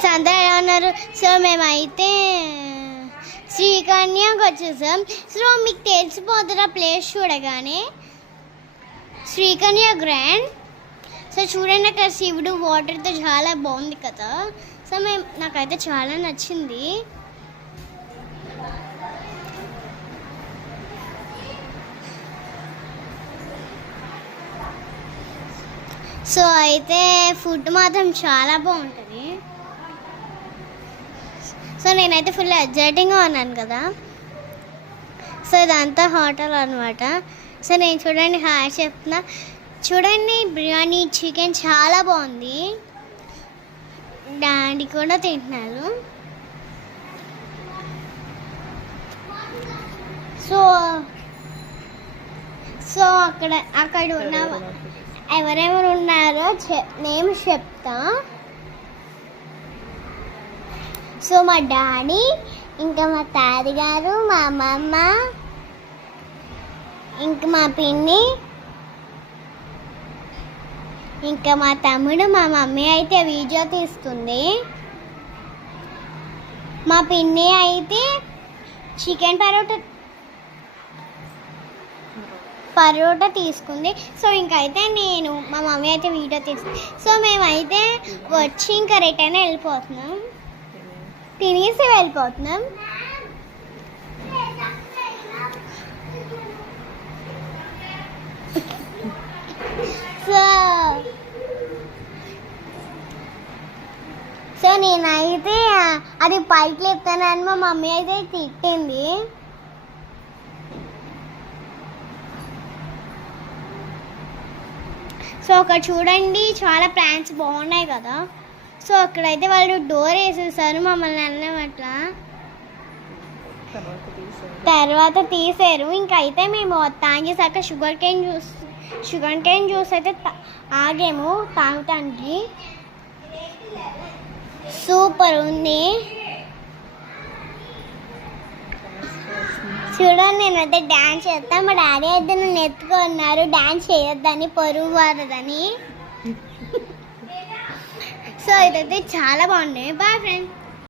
Friends అందరూ ఎలా ఉన్నారు? సో మేమైతే శ్రీకన్యకు వచ్చేసాం. సో మీకు తెలిసిపోతుంది ఆ ప్లేస్ చూడగానే, శ్రీకన్య గ్రాండ్. సో చూడండి అక్కడ శివుడు వాటర్తో చాలా బాగుంది కదా. సో నాకైతే చాలా నచ్చింది. సో అయితే ఫుడ్ మాత్రం చాలా బాగుంటుంది. సో నేనైతే ఫుల్ ఎగ్జైటింగ్గా ఉన్నాను కదా. సో ఇదంతా హోటల్ అనమాట. సో నేను చూడండి హాయ్ చెప్తున్నా. చూడండి బిర్యానీ చికెన్ చాలా బాగుంది. డాడీ కూడా తింటున్నారు. సో సో అక్కడ ఉన్న ఎవరెవరు ఉన్నారో నేమ్ చెప్తా. సో మా డాడీ, ఇంకా మా తాతగారు, మా అమ్మమ్మ, ఇంకా మా పిన్ని, ఇంకా మా తమ్ముడు, మా మమ్మీ అయితే వీడియో తీస్తుంది. మా పిన్ని అయితే చికెన్ పరోటా తీసుకుంది. సో ఇంకైతే మా మమ్మీ అయితే వీడియో తీస్తుంది. సో మేమైతే వచ్చి ఇంకా రిటర్న్ వెళ్ళిపోతున్నాం, తినేసి వెళ్ళిపోతున్నాం. సో నేనైతే అది పైకి లేపుతానని మా మమ్మీ అయితే తిట్టింది. సో అక్కడ చూడండి చాలా ప్లాంట్స్ బాగున్నాయి కదా. సో అక్కడైతే వాళ్ళు డోర్ వేసేసారు మమ్మల్ని అన్నమాట. తర్వాత తీసారు. ఇంకైతే మేము తాగేసాక షుగర్ కేన్ జ్యూస్ అయితే ఆగాము తాగటానికి. సూపర్ ఉంది. చూడండి నేనైతే డ్యాన్స్ చేస్తాను. మా డాడీ అయితే నన్ను ఎత్తుకున్నారు డ్యాన్స్ చేయొద్దని, పరువు వారదని. సో ఇదైతే చాలా బాగుంది. Bye friends.